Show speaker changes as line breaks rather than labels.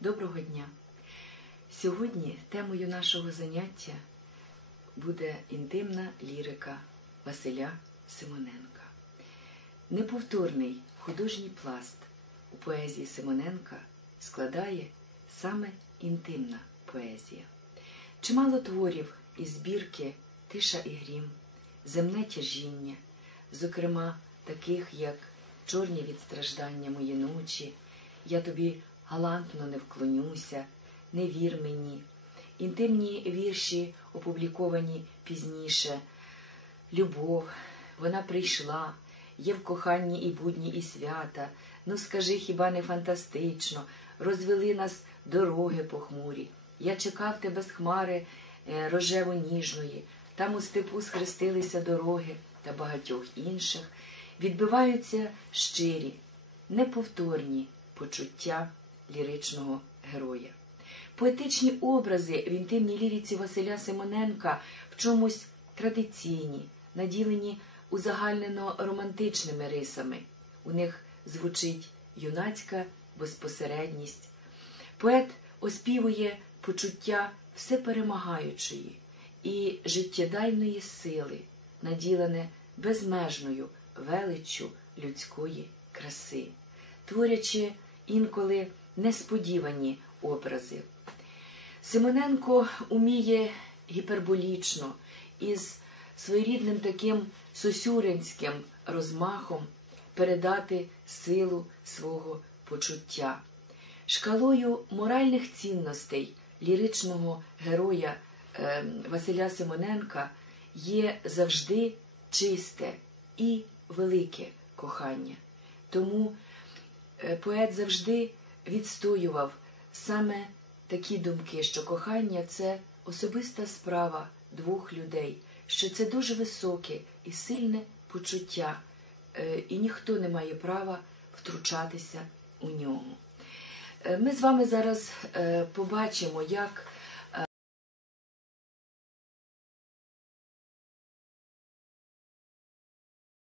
Доброго дня! Сьогодні темою нашого заняття буде інтимна лірика Василя Симоненка. Неповторний художній пласт у поезії Симоненка складає саме інтимна поезія. Чимало творів із збірки Тиша і грім, Земне тяжіння, зокрема таких, як Чорні від страждання мої ночі, Я тобі галантно не вклонюся, Не вір мені, інтимні вірші, опубліковані пізніше. Любов, вона прийшла, є в коханні і будні, і свята. Ну скажи, хіба не фантастично, розвели нас дороги похмурі. Я чекав тебе з хмари е, рожево ніжної, там у степу схрестилися дороги та багатьох інших, відбиваються щирі, неповторні почуття ліричного героя. Поетичні образи в інтимній ліріці Василя Симоненка в чомусь традиційні, наділені узагальнено романтичними рисами. У них звучить юнацька безпосередність. Поет оспівує почуття всеперемагаючої і життєдайної сили, наділене безмежною величчю людської краси, творячи інколи несподівані образи. Симоненко уміє гіперболічно із своєрідним таким сосюринським розмахом передати силу свого почуття. Шкалою моральних цінностей ліричного героя е, Василя Симоненка є завжди чисте і велике кохання. Тому е, поет завжди відстоював саме такі думки, що кохання це особиста справа двох людей, що це дуже високе і сильне почуття, е, і ніхто не має права втручатися у нього. Ми з вами зараз побачимо, як